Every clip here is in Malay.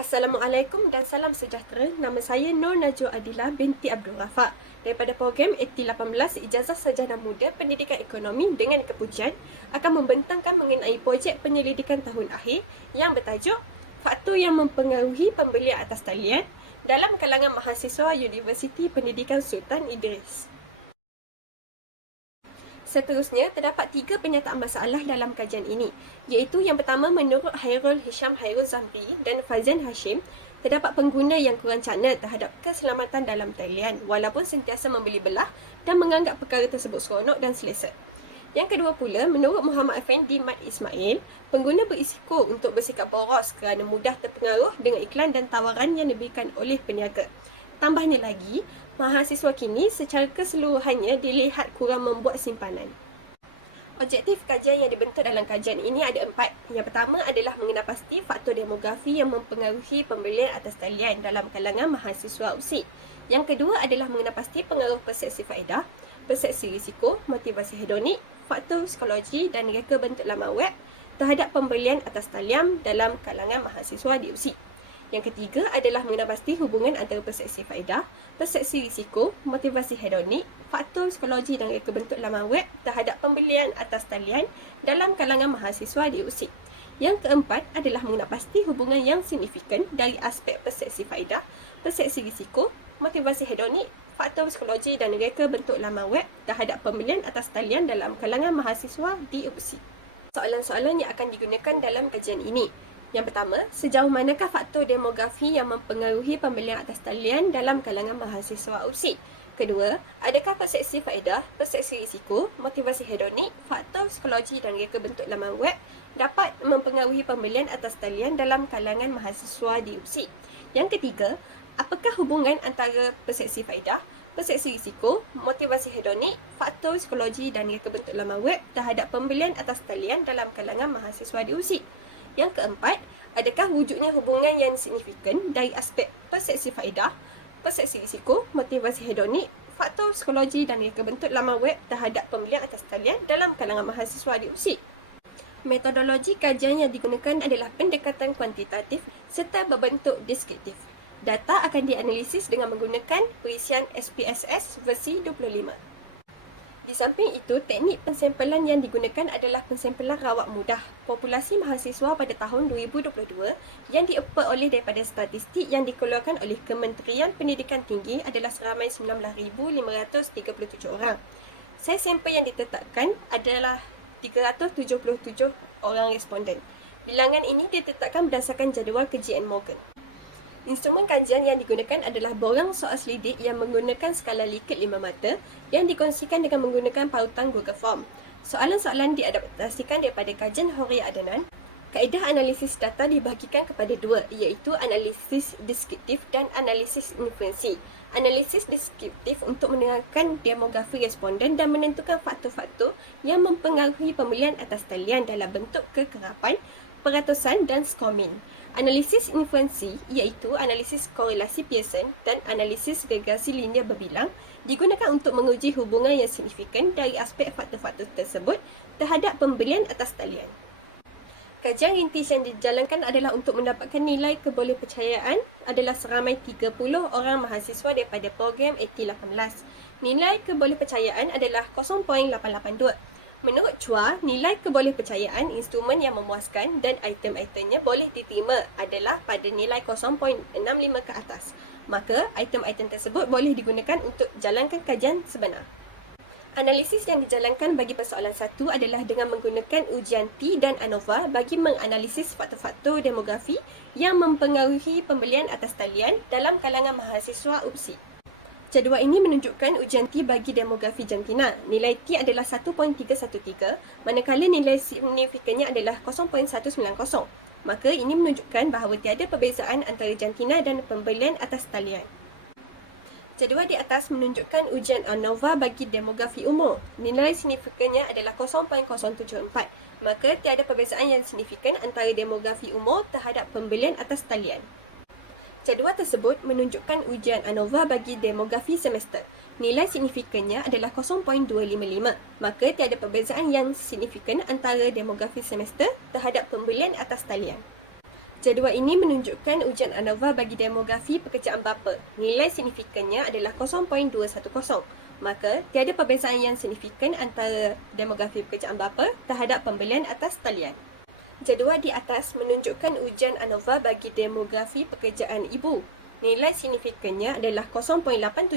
Assalamualaikum dan salam sejahtera. Nama saya Nur Najwa Adila binti Abdul Rafa daripada program 18 Ijazah Sarjana Muda Pendidikan Ekonomi dengan kepujian akan membentangkan mengenai projek penyelidikan tahun akhir yang bertajuk Faktor yang mempengaruhi pembelian atas talian dalam kalangan mahasiswa Universiti Pendidikan Sultan Idris. Seterusnya, terdapat 3 penyataan masalah dalam kajian ini, iaitu yang pertama, menurut Hairul Hisham Hairul Zamri dan Fazan Hashim, terdapat pengguna yang kurang cakna terhadap keselamatan dalam talian walaupun sentiasa membeli belah dan menganggap perkara tersebut seronok dan selesa. Yang kedua pula, menurut Muhammad Effendi Mat Ismail, pengguna berisiko untuk bersikap boros kerana mudah terpengaruh dengan iklan dan tawaran yang diberikan oleh peniaga. Tambahnya lagi, mahasiswa kini secara keseluruhannya dilihat kurang membuat simpanan. Objektif kajian yang dibentuk dalam kajian ini ada 4. Yang pertama adalah mengenal pasti faktor demografi yang mempengaruhi pembelian atas talian dalam kalangan mahasiswa USIT. Yang kedua adalah mengenal pasti pengaruh persepsi faedah, persepsi risiko, motivasi hedonik, faktor psikologi dan reka bentuk laman web terhadap pembelian atas talian dalam kalangan mahasiswa di USIT. Yang ketiga adalah mengenal pasti hubungan antara persepsi faedah, persepsi risiko, motivasi hedonik, faktor psikologi dan reka bentuk laman web terhadap pembelian atas talian dalam kalangan mahasiswa di USIT. Yang keempat adalah mengenal pasti hubungan yang signifikan dari aspek persepsi faedah, persepsi risiko, motivasi hedonik, faktor psikologi dan reka bentuk laman web terhadap pembelian atas talian dalam kalangan mahasiswa di USIT. Soalan-soalan yang akan digunakan dalam kajian ini. Yang pertama, sejauh manakah faktor demografi yang mempengaruhi pembelian atas talian dalam kalangan mahasiswa USIT? Kedua, adakah persepsi faedah, persepsi risiko, motivasi hedonik, faktor psikologi dan reka bentuk laman web dapat mempengaruhi pembelian atas talian dalam kalangan mahasiswa di USIT? Yang ketiga, apakah hubungan antara persepsi faedah, persepsi risiko, motivasi hedonik, faktor psikologi dan reka bentuk laman web terhadap pembelian atas talian dalam kalangan mahasiswa di USIT? Yang keempat, adakah wujudnya hubungan yang signifikan dari aspek persepsi faedah, persepsi risiko, motivasi hedonik, faktor psikologi dan reka bentuk laman web terhadap pembelian atas talian dalam kalangan mahasiswa di USIT? Metodologi kajian yang digunakan adalah pendekatan kuantitatif serta berbentuk deskriptif. Data akan dianalisis dengan menggunakan perisian SPSS versi 25. Di samping itu, teknik pensampelan yang digunakan adalah pensampelan rawat mudah populasi mahasiswa pada tahun 2022 yang diperoleh daripada statistik yang dikeluarkan oleh Kementerian Pendidikan Tinggi adalah seramai 19,537 orang. Saiz sampel yang ditetapkan adalah 377 orang responden. Bilangan ini ditetapkan berdasarkan jadual kajian Morgan. Instrumen kajian yang digunakan adalah borang soal selidik yang menggunakan skala Likert 5 mata yang dikongsikan dengan menggunakan pautan Google Form. Soalan-soalan diadaptasikan daripada kajian Horia Adnan. Kaedah analisis data dibahagikan kepada 2, iaitu analisis deskriptif dan analisis inferensi. Analisis deskriptif untuk menerangkan demografi responden dan menentukan faktor-faktor yang mempengaruhi pembelian atas talian dalam bentuk kekerapan, peratusan dan skor min. Analisis inferensi iaitu analisis korelasi Pearson dan analisis regresi linear berbilang digunakan untuk menguji hubungan yang signifikan dari aspek faktor-faktor tersebut terhadap pembelian atas talian. Kajian rintis yang dijalankan adalah untuk mendapatkan nilai kebolehpercayaan adalah seramai 30 orang mahasiswa daripada program 18. Nilai kebolehpercayaan adalah 0.882. Menurut Chua, nilai kebolehpercayaan instrumen yang memuaskan dan item-itemnya boleh diterima adalah pada nilai 0.65 ke atas. Maka, item-item tersebut boleh digunakan untuk jalankan kajian sebenar. Analisis yang dijalankan bagi persoalan 1 adalah dengan menggunakan ujian T dan ANOVA bagi menganalisis faktor-faktor demografi yang mempengaruhi pembelian atas talian dalam kalangan mahasiswa UPSI. Jadual ini menunjukkan ujian T bagi demografi jantina. Nilai T adalah 1.313, manakala nilai signifikannya adalah 0.190. Maka ini menunjukkan bahawa tiada perbezaan antara jantina dan pembelian atas talian. Jadual di atas menunjukkan ujian ANOVA bagi demografi umur. Nilai signifikannya adalah 0.074. Maka tiada perbezaan yang signifikan antara demografi umur terhadap pembelian atas talian. Jadual tersebut menunjukkan ujian ANOVA bagi demografi semester. Nilai signifikannya adalah 0.255. Maka tiada perbezaan yang signifikan antara demografi semester terhadap pembelian atas talian. Jadual ini menunjukkan ujian ANOVA bagi demografi pekerjaan bapa. Nilai signifikannya adalah 0.210. Maka, tiada perbezaan yang signifikan antara demografi pekerjaan bapa terhadap pembelian atas talian. Jadual di atas menunjukkan ujian ANOVA bagi demografi pekerjaan ibu. Nilai signifikannya adalah 0.875.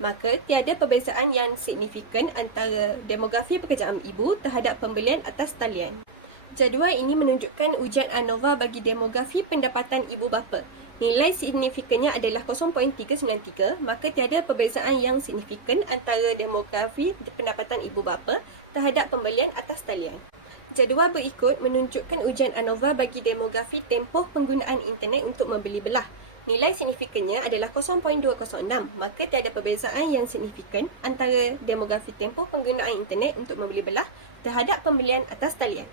Maka, tiada perbezaan yang signifikan antara demografi pekerjaan ibu terhadap pembelian atas talian. Jadual ini menunjukkan ujian ANOVA bagi demografi pendapatan ibu bapa. Nilai signifikannya adalah 0.393, maka tiada perbezaan yang signifikan antara demografi pendapatan ibu bapa terhadap pembelian atas talian. Jadual berikut menunjukkan ujian ANOVA bagi demografi tempoh penggunaan internet untuk membeli belah. Nilai signifikannya adalah 0.206, maka tiada perbezaan yang signifikan antara demografi tempoh penggunaan internet untuk membeli belah terhadap pembelian atas talian.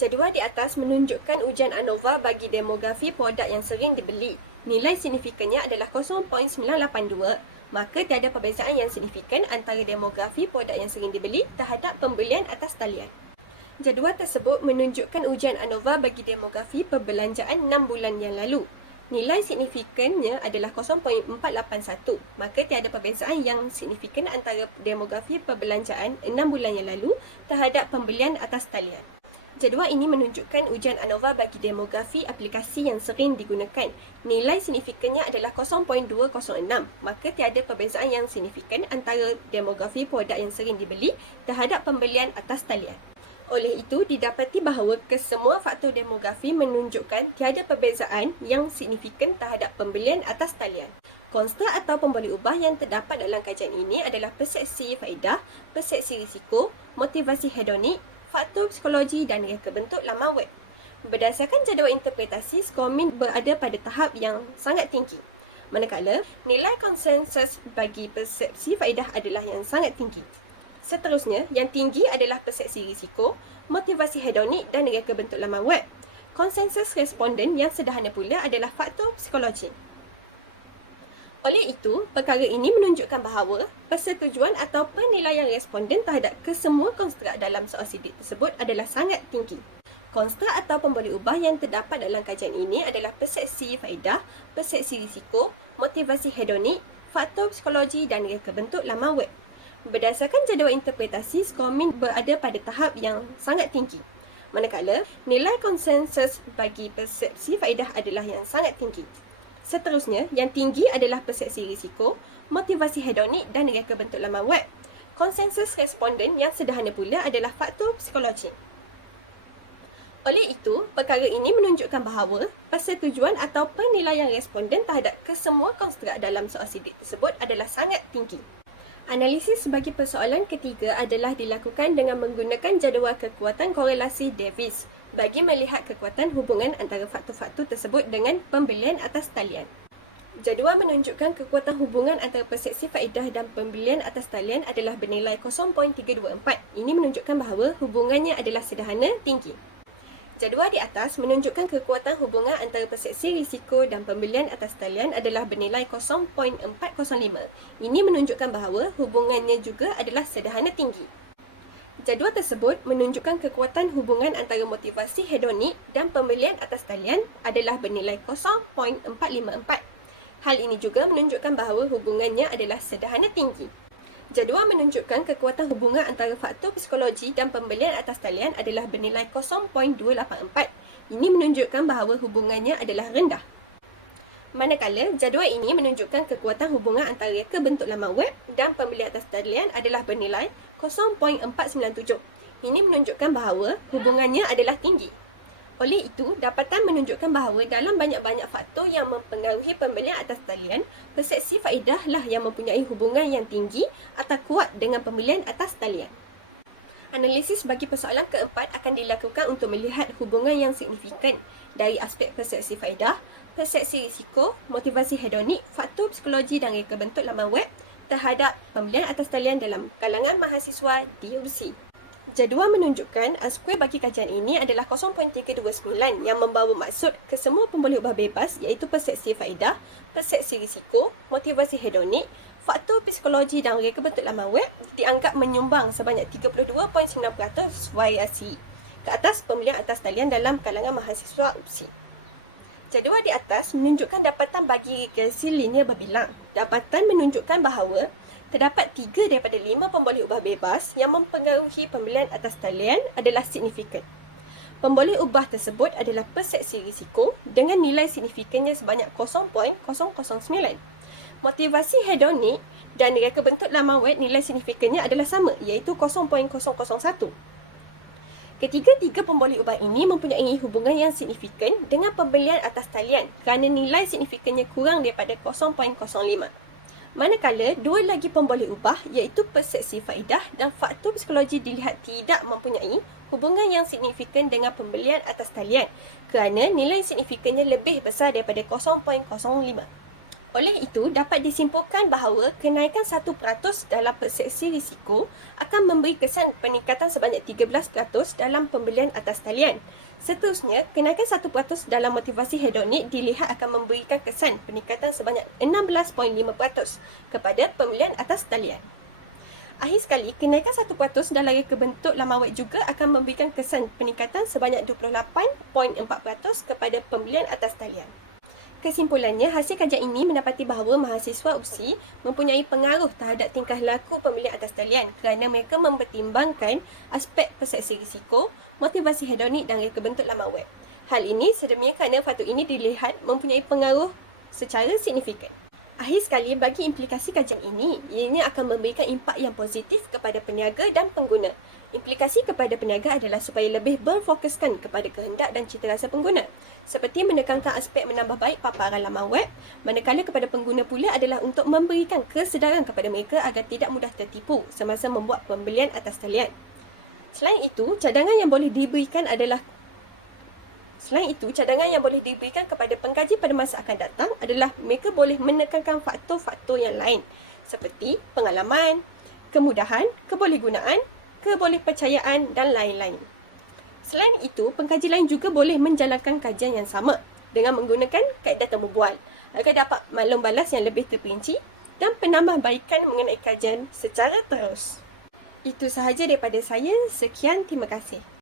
Jadual di atas menunjukkan ujian ANOVA bagi demografi produk yang sering dibeli. Nilai signifikannya adalah 0.982, maka tiada perbezaan yang signifikan antara demografi produk yang sering dibeli terhadap pembelian atas talian. Jadual tersebut menunjukkan ujian ANOVA bagi demografi perbelanjaan 6 bulan yang lalu. Nilai signifikannya adalah 0.481, maka tiada perbezaan yang signifikan antara demografi perbelanjaan 6 bulan yang lalu terhadap pembelian atas talian. Jadual ini menunjukkan ujian ANOVA bagi demografi aplikasi yang sering digunakan. Nilai signifikannya adalah 0.206, maka tiada perbezaan yang signifikan antara demografi produk yang sering dibeli terhadap pembelian atas talian. Oleh itu, didapati bahawa kesemua faktor demografi menunjukkan tiada perbezaan yang signifikan terhadap pembelian atas talian. Konstruk atau pembeli ubah yang terdapat dalam kajian ini adalah persepsi faedah, persepsi risiko, motivasi hedonik, faktor psikologi dan reka bentuk laman web. Berdasarkan jadual interpretasi, skor min berada pada tahap yang sangat tinggi. Manakala, nilai konsensus bagi persepsi faedah adalah yang sangat tinggi. Seterusnya, yang tinggi adalah persepsi risiko, motivasi hedonik dan reka bentuk laman web. Konsensus responden yang sederhana pula adalah faktor psikologi. Oleh itu, perkara ini menunjukkan bahawa persetujuan atau penilaian responden terhadap kesemua konstruk dalam soal sidik tersebut adalah sangat tinggi. Konstruk atau pemberi ubah yang terdapat dalam kajian ini adalah persepsi faedah, persepsi risiko, motivasi hedonik, faktor psikologi dan reka bentuk laman web. Berdasarkan jadual interpretasi, skor min berada pada tahap yang sangat tinggi. Manakala, nilai konsensus bagi persepsi faedah adalah yang sangat tinggi. Seterusnya, yang tinggi adalah persepsi risiko, motivasi hedonik dan reka bentuk laman web. Konsensus responden yang sederhana pula adalah faktor psikologi. Oleh itu, perkara ini menunjukkan bahawa persetujuan atau penilaian responden terhadap kesemua konstruk dalam soal sidik tersebut adalah sangat tinggi. Analisis bagi persoalan ketiga adalah dilakukan dengan menggunakan jadual kekuatan korelasi Davis bagi melihat kekuatan hubungan antara faktor-faktor tersebut dengan pembelian atas talian. Jadual menunjukkan kekuatan hubungan antara persepsi faedah dan pembelian atas talian adalah bernilai 0.324. Ini menunjukkan bahawa hubungannya adalah sederhana tinggi. Jadual di atas menunjukkan kekuatan hubungan antara persepsi risiko dan pembelian atas talian adalah bernilai 0.405. Ini menunjukkan bahawa hubungannya juga adalah sederhana tinggi. Jadual tersebut menunjukkan kekuatan hubungan antara motivasi hedonik dan pembelian atas talian adalah bernilai 0.454. Hal ini juga menunjukkan bahawa hubungannya adalah sederhana tinggi. Jadual menunjukkan kekuatan hubungan antara faktor psikologi dan pembelian atas talian adalah bernilai 0.284. Ini menunjukkan bahawa hubungannya adalah rendah. Manakala, jadual ini menunjukkan kekuatan hubungan antara reka bentuk laman web dan pembelian atas talian adalah bernilai 0.497. Ini menunjukkan bahawa hubungannya adalah tinggi. Oleh itu, dapatan menunjukkan bahawa dalam banyak-banyak faktor yang mempengaruhi pembelian atas talian, persepsi faedah lah yang mempunyai hubungan yang tinggi atau kuat dengan pembelian atas talian. Analisis bagi persoalan keempat akan dilakukan untuk melihat hubungan yang signifikan dari aspek persepsi faedah, persepsi risiko, motivasi hedonik, faktor psikologi dan reka bentuk laman web terhadap pembelian atas talian dalam kalangan mahasiswa di UBC. Jadual menunjukkan skuar bagi kajian ini adalah 0.329 yang membawa maksud kesemua pembeli ubah bebas iaitu persepsi faedah, persepsi risiko, motivasi hedonik, faktor psikologi dan reka bentuk laman web dianggap menyumbang sebanyak 32.9% variasi ke atas pembelian atas talian dalam kalangan mahasiswa UBC. Jadual di atas menunjukkan dapatan bagi regresi linear berbilang. Dapatan menunjukkan bahawa terdapat 3 daripada 5 pemboleh ubah bebas yang mempengaruhi pembelian atas talian adalah signifikan. Pemboleh ubah tersebut adalah persepsi risiko dengan nilai signifikannya sebanyak 0.009. Motivasi hedonik dan reka bentuk laman web nilai signifikannya adalah sama, iaitu 0.001. Ketiga-tiga pemboleh ubah ini mempunyai hubungan yang signifikan dengan pembelian atas talian kerana nilai signifikannya kurang daripada 0.05. Manakala dua lagi pemboleh ubah iaitu persepsi faedah dan faktor psikologi dilihat tidak mempunyai hubungan yang signifikan dengan pembelian atas talian kerana nilai signifikannya lebih besar daripada 0.05. Oleh itu, dapat disimpulkan bahawa kenaikan 1% dalam persepsi risiko akan memberi kesan peningkatan sebanyak 13% dalam pembelian atas talian. Seterusnya, kenaikan 1% dalam motivasi hedonik dilihat akan memberikan kesan peningkatan sebanyak 16.5% kepada pembelian atas talian. Akhir sekali, kenaikan 1% dalam reka bentuk laman web juga akan memberikan kesan peningkatan sebanyak 28.4% kepada pembelian atas talian. Kesimpulannya, hasil kajian ini mendapati bahawa mahasiswa UPSI mempunyai pengaruh terhadap tingkah laku pembelian atas talian kerana mereka mempertimbangkan aspek persepsi risiko, motivasi hedonik dan reka bentuk laman web. Hal ini sedemikian kerana faktor ini dilihat mempunyai pengaruh secara signifikan. Akhir sekali, bagi implikasi kajian ini, ianya akan memberikan impak yang positif kepada peniaga dan pengguna. Implikasi kepada peniaga adalah supaya lebih berfokuskan kepada kehendak dan citarasa pengguna, seperti menekankan aspek menambah baik paparan laman web, manakala kepada pengguna pula adalah untuk memberikan kesedaran kepada mereka agar tidak mudah tertipu semasa membuat pembelian atas talian. Selain itu, cadangan yang boleh diberikan kepada pengkaji pada masa akan datang adalah mereka boleh menekankan faktor-faktor yang lain seperti pengalaman, kemudahan, kebolehgunaan, kebolehpercayaan dan lain-lain. Selain itu, pengkaji lain juga boleh menjalankan kajian yang sama dengan menggunakan kaedah temu bual agar dapat maklum balas yang lebih terperinci dan penambahbaikan mengenai kajian secara terus. Itu sahaja daripada saya. Sekian, terima kasih.